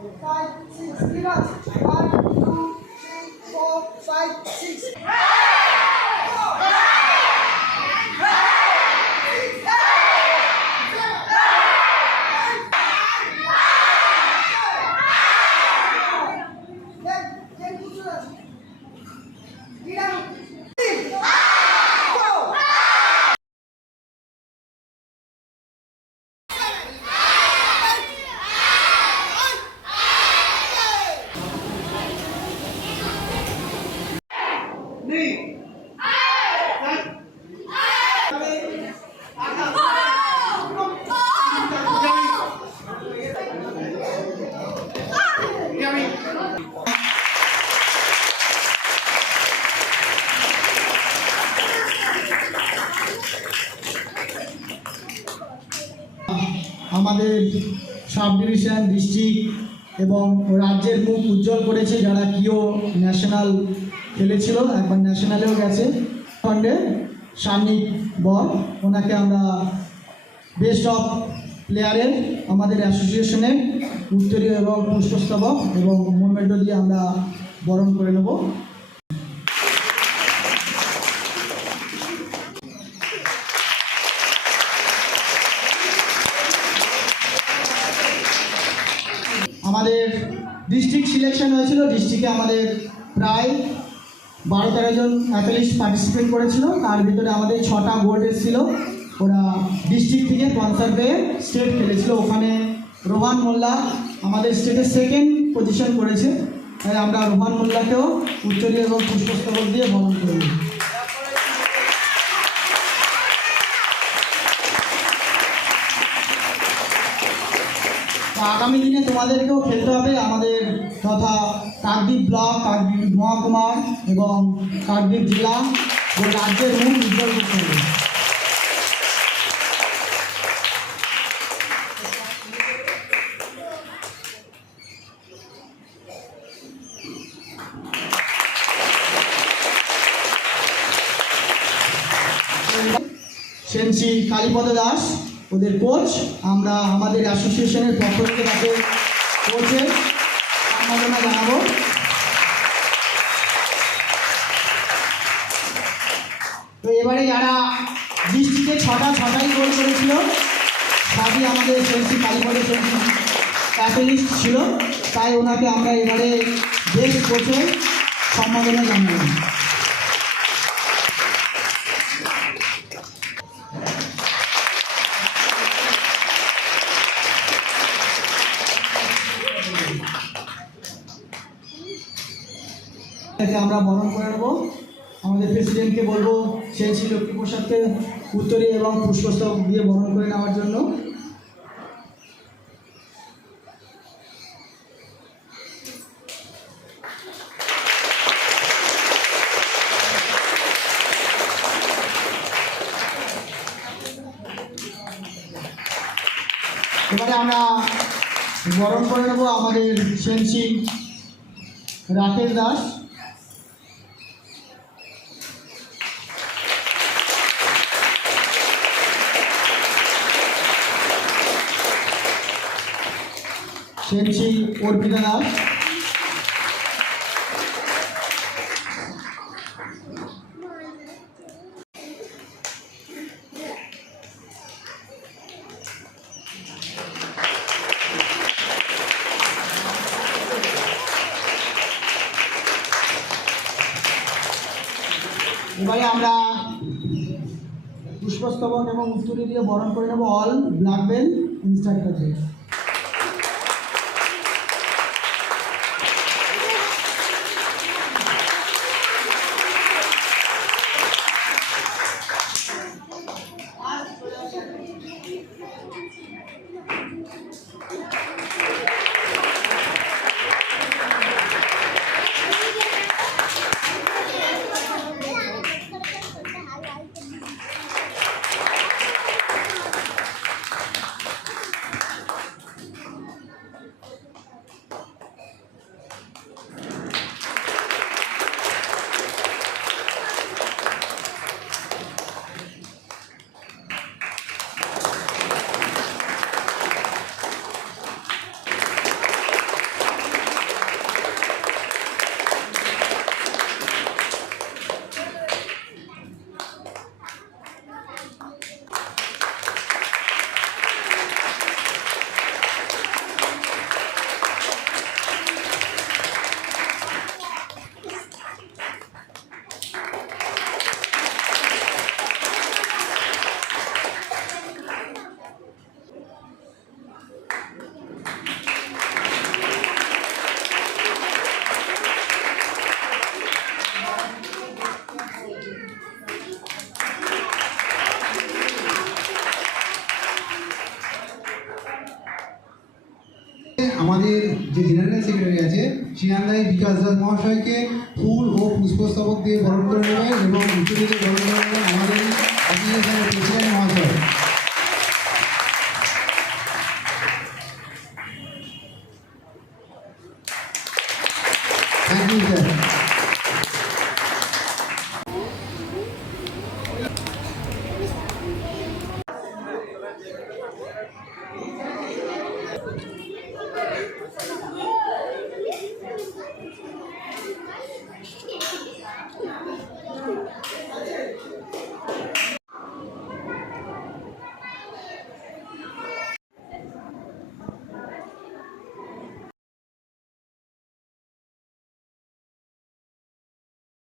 5, 6. Leaders. 1, 2, 3, 4, 5, 6. আমাদের sub division district এবং রাজ্যের মুখ উজ্জ্বল করেছে যারা কিও ন্যাশনাল খেলেছিল, একবার ন্যাশনালেও গেছে। ফান্ডে সান্নিক বর, ওনাকে আমরা বেস্ট অফ প্লেয়ারের আমাদের অ্যাসোসিয়েশনের উত্তরীয় এবং পুষ্পস্তবক এবং মোমেন্টো দিয়ে আমরা বরণ করে নেব। আমাদের ডিস্ট্রিক্ট সিলেকশন হয়েছিল, ডিস্ট্রিক্টে আমাদের প্রায় 12-13 জন অ্যাথলিস্ট পার্টিসিপেট করেছিল। তার ভিতরে আমাদের 6টা গোল্ড এসেছিল। ওরা ডিস্ট্রিক্ট থেকে স্পন্সর পেয়ে স্টেট খেলেছিল। ওখানে রোহান মোল্লা আমাদের স্টেটে সেকেন্ড পজিশন করেছে। তাই আমরা রোহান মোল্লাকেও উত্তরীয় এবং পুষ্পস্তবক দিয়ে বরণ করি। আগামী দিনে তোমাদেরকেও খেলতে হবে আমাদের তথা কাকদ্বীপ ব্লক, কাকদ্বীপ মহকুমার এবং কাকদ্বীপ জেলা ও রাজ্যের মুখ উজ্জ্বল করতে হবে। সেনসি কালীপদ দাস ওদের কোচ, আমরা আমাদের অ্যাসোসিয়েশনের পক্ষ থেকে তাকে কোচের সম্মাননা জানাবো। তো এবারে যারা ডিস্ট্রিক্টে 6টাই গোল করেছিল সবই আমাদের সেনসি কালীপদের সেনসি অ্যাথলিস্ট ছিল, তাই ওনাকে আমরা এবারে বেস্ট কোচের সম্মাননা জানাবো। আমরা বরণ করে নেব। আমাদের প্রেসিডেন্টকে বলবো সেনসি লক্ষ্মী প্রসাদকে উত্তরী এবং পুষ্পস্তবক দিয়ে বরণ করে নেওয়ার জন্য। এবারে আমরা বরণ করে নেব আমাদের সেনসি রাকেশ দাস। সেনসি অর্পিতা দাস। এবারে আমরা পুষ্পস্তবক এবং উত্তরী দিয়ে বরণ করে নেব অল ব্ল্যাক বেল্ট ইনস্ট্রাক্টরদের। আমাদের যে জেনারেল সেক্রেটারি আছে শ্রীয়ান্দাই বিকাশ দাস মহাশয়কে ফুল ও পুষ্পস্তবক দিয়ে বরণ করে নেবেন এবং উত্তরীয় বরণ করে নেবেন আমাদের অ্যাসোসিয়েশনের প্রেসিডেন্ট মহাশয়। Thank you sir.